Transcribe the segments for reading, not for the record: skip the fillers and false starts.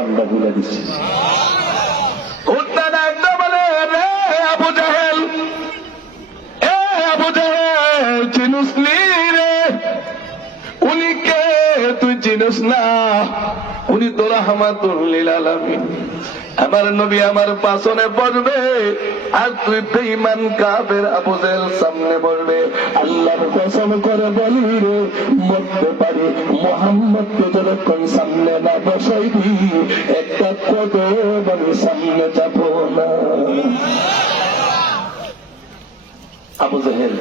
জবানটা ভুলে দিচ্ছে। উঠতে একদম বলে, রে আবু জাহেল, এ আবু জাহেল, চিনুসনি রে? উনি কে তুই চিনুস না? উনি তো রাহমাতুল লিল আলামিন। আমার নবী আমার পাছনে পড়বে, আর তুই বেঈমান কাফের আবু জাহেল সামনে পড়বে। আল্লাহর কসম করে বলি রে, মরতে পারি মুহাম্মদকে যতক্ষণ সামনে না বসাইবি, একটা কদম আমি সামনে যাব না। আবু জাহেল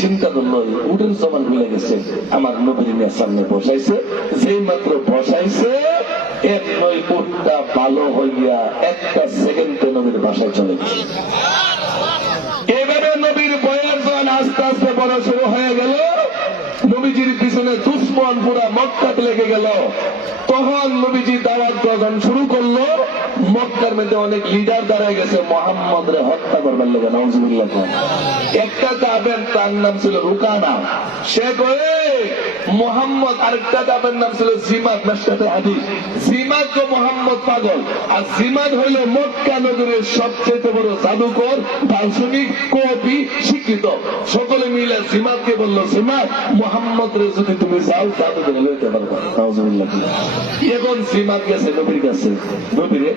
চিন্তা করলো, উটের জবান ভুলে গেছে, আমার নবীর নিয়ে সামনে বসাইছে, যেই মাত্র বসাইছে এক নয় উটটা ভালো হইয়া একটা সেকেন্ডে নবীর বাসায় চলে গেছে। এভাবে নবীর বয়স আস্তে আস্তে বড় শুরু হয়ে গেল। নবীজির পিছনে দুশ্মন পুরা মক্কাত লেগে গেল। তখন নবীজি দাওয়াত প্রদান শুরু করলো। মক্কার মধ্যে অনেক লিডার দাঁড়ায় গেছে মুহাম্মদ রে হত্যা করবার লেগে। নাউজুবিল্লাহ। একটা কাফের, তার নাম ছিল রুকানা, সে কয়ে মুহাম্মদ, আরেকটা কাফের নাম ছিল জিমাদ। নাশাতে হাদিস, জিমাদ তো মুহাম্মদ পাগল, আর জিমাদ হইল মক্কা নগরীর সবচেয়ে বড় জাদুকর, দার্শনিক, কবি, শিক্ষিত। সকলে মিলে জিমাদকে বললো, জিমাদ, মুহাম্মদ রে যদি তুমি যাও জাদু করে লইতে পারবে। নাউজুবিল্লাহ। এখন জিমাদ গেছে নবীর কাছে, নবীরে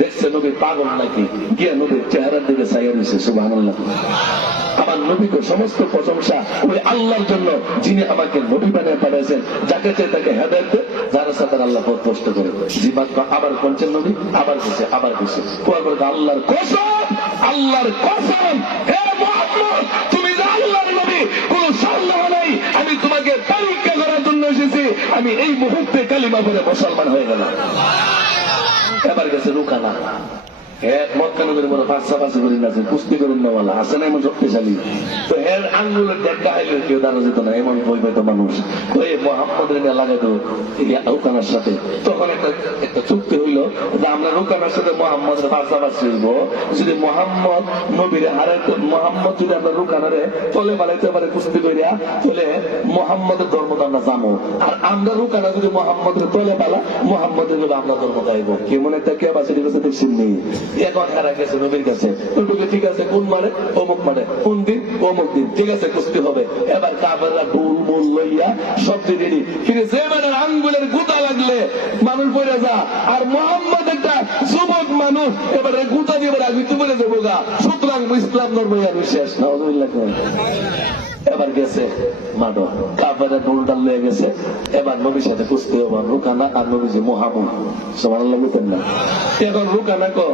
দেখছে নবী পাগল নাকি, গিয়ে নবীর চেহারার দিকে চাইয়া নিছে। সুবহানাল্লাহ। আমার নবীকে সমস্ত প্রশংসা ওই আল্লাহর জন্য, যিনি আমাকে নবী বানিয়ে পাঠাইছেন, যাকে চাই তাকে হেদায়েত দেন, যারা সাথে আল্লাহ পথভ্রষ্ট করে। জিমাদ আবার কোনছেন নবী, আবার গেছে, আবার গেছে, আল্লাহর কসম, আল্লাহর কসম, হে মুহাম্মদ, তুমি যে আল্লাহর নবী, কোন সন্দেহ নাই, আমি তোমাকে পরীক্ষা করার জন্য এসেছি। আমি এই মুহূর্তে কালিমা পড়ে মুসলমান হয়ে গেলাম। এবার গেছে রুকানা, মক্কা নগরীর বড় পাশাপাশি করি না, কুস্তি করুন না আছে না এমন শক্তিশালী। তো এর আঙ্গুলের দেখা আইলে কেউ দাঁড়া যেত না, এমন ভয় পাইতো মানুষ। ওই মোহাম্মদের লাগাইতো রুকানার সাথে। তখন একটা চুক্তি হইল যে আমরা রুকানার সাথে মোহাম্মদের পাশাপাশি হইব। যদি মোহাম্মদ নবীরে হারাইতে, মোহাম্মদ যদি আমরা রুকানারে তলে বাড়াইতে পারে কুস্তি করিয়া, তাহলে মোহাম্মদের ধর্মটা আমরা জানো। আর আমরা রুকানা যদি মোহাম্মদের তলে পালা, মোহাম্মদের যদি আমরা ধর্ম গাইব। কি মনে একটা কে বাসে দেখছেন নেই। এখন হারা গেছে নবীর কাছে, ঠিক আছে কোন মানে, অমুক মানে, কোন দিন, অমুক দিন, ঠিক আছে কুস্তি হবে। এবার কাফেররা ঢোল মোল লইয়া সবজি রেডি, কিন্তু যে মানে আঙ্গুলের গুতা লাগলে মানুষ পড়ে যা, আর মোহাম্মদ একটা যুবক মানুষ, এবারে গুতা দিয়ে আমি তো বলে যাবো গা, সুতরাং ইসলাম ধর্ম আর শেষ। নাউজুবিল্লাহ। এবার গেছে মাদক, কাফেররা ঢোল ডাল লয়ে গেছে। এবার নবীর সাথে কুস্তি হবে রুকানা আর নবীজি মুহাম্মদ। সুবহানাল্লাহ বলতেন না। এখন রুকানা কো,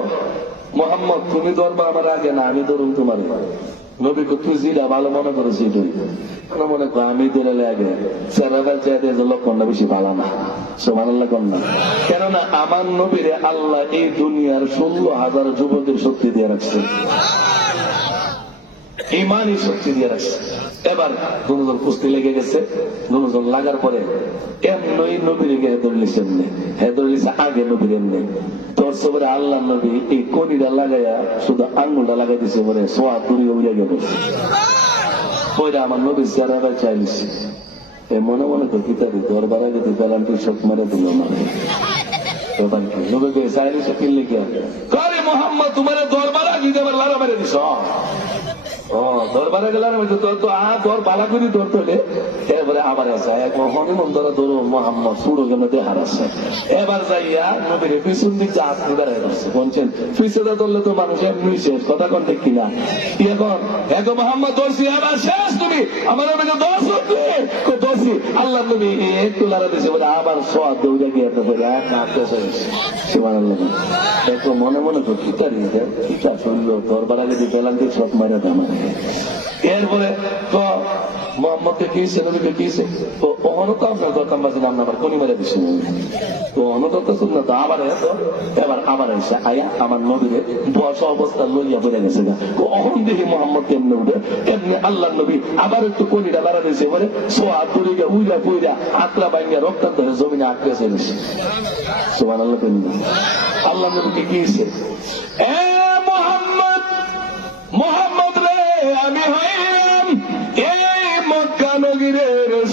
মোহাম্মদ তুমি ধরবা আমার আগে না, আমি ধরুন তোমার। নবী কো, তুই যেটা ভালো মনে করেছি মনে কর, আমি ধরে আগে চেহারা চেয়ে লক্ষণটা বেশি ভালো না। সুবহানাল্লাহ কন্যা। কেননা আমার নবীরে আল্লাহ এই দুনিয়ার 16,000 যুবকের শক্তি দিয়ে রাখছে, ইমানই শক্তি দিয়ে রাখছে। এবার দুজন কুস্তি লেগে গেছে। দুজন লাগার পরে এমনি নবীর হেদর লিখছেন, হেদর লিখছে আগে নবীর এমনি তোর সবরে আল্লাহ নবী এই কনিটা লাগাইয়া শুধু আঙ্গুলটা লাগাই দিছে, পরে সোয়া দূরে উড়ে গেল। ওইটা আমার নবীর চেহারা চাইছে। মনে মনে তো কিতাবি দরবার আগে তুই পেলান্টি শোক মারে দিল মানে নবীকে চাইলিছে কিনলে কি করে মোহাম্মদ তোমার দরবার আগে আবার লারা মারে দিস। দরবারে গেলাম তোর তো তোর বালা করি ধরতে হলে এরপরে আবার আছে হনিমন ধরা ধরো মোহাম্মদ সুড়ো কেন দেহার আছে। এবার যাইয়া নবীর পিছন দিক যা আপনি বেড়াই আসছে বলছেন, পিছনে ধরলে তো মানুষ এমনি শেষ, কথা কন ঠিক কিনা। এখন এক মোহাম্মদ ধরছি, আবার শেষ তুমি আমার ধরছি। আল্লাহ নবী একটু লাড়া দিয়েছে বলে আবার সোয়াদ দৌড়ে গিয়ে এক মনে মনে তো খিতারি খিতা শুনলো দরবার আগে দিয়ে পেলাম সব মারা দাম। এরপরে তো মোহাম্মদকে কিছে, নবীকে কিছে, তো অহনো তো আপনার দরকার বাজে নাম আবার কোনি মেরে দিচ্ছে, তো অনদর তো শুননা তো আবার এবার আবার এসে আয়া আমার নবীরে বসা অবস্থা লইয়া বলে গেছে গা। তো অহন দেখি মোহাম্মদ কেমনে উঠে, এমনি আল্লাহ নবী আবার একটু কোনিটা বাড়া দিয়েছে, এবারে সোয়া তুলিয়া উইলা পুইরা আত্রা বাইঙ্গা রক্তান্ত হয়ে জমিনে আটকে চলেছে। সুবহানাল্লাহ। আল্লাহ নবীকে কিছে, এ মোহাম্মদ, মোহাম্মদ রে আমি হইলাম এই মক্কা নগরীর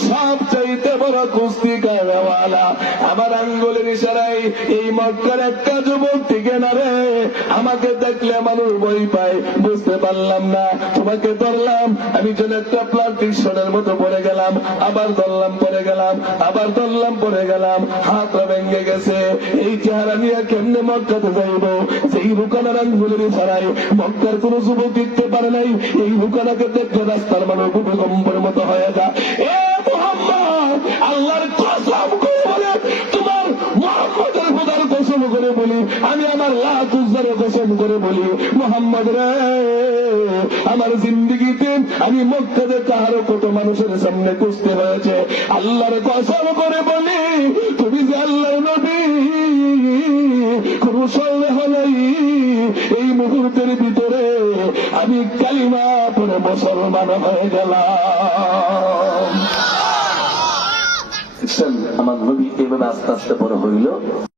সবচাইতে বড় কুস্তি করাওয়ালা। আমার আঙ্গুলের ইশারায় এই মক্কার একটা যুবক টিকে না রে, আমাকে দেখলে মানুষ ভয় পায়, বুঝতে পারলাম না, তোমাকে ধরলাম, আমি যেন একটা প্লান্টেশনের মতো পড়ে গেলাম, আবার ধরলাম পড়ে গেলাম, আবার ধরলাম পড়ে গেলাম, হাতটা ভেঙে গেছে, এই চেহারা নিয়ে কেমনে মক্কাতে যাইব? সেই রুকানার আঙ্গুলের ছাড়াই মক্কার কোন যুবক টিকতে পারে নাই, এই রুকানাকে দেখলে রাস্তার মানুষ ভূমিকম্পের মতো হয়ে যায়। এ মুহাম্মদ, আল্লাহর কসম করে বলে, তোমার মুহাম্মদের খোদার কসম করে বলি, আমি আমার লাত উজ্জারের কসম করে বলি, মুহাম্মদ রে, আমার জিন্দেগিতে আমি মক্কাতে কারো কত মানুষের সামনে কুস্তি হয়েছে, আল্লাহর কসম করে বলি, তুমি যে আল্লাহর নবী, কোন সন্দেহ নেই, এই মুহূর্তের ভিতরে আমি কালিমা পড়ে মুসলমান হয়ে গেলাম। আমার নবী এভাবে আস্তে আস্তে বড় হইল।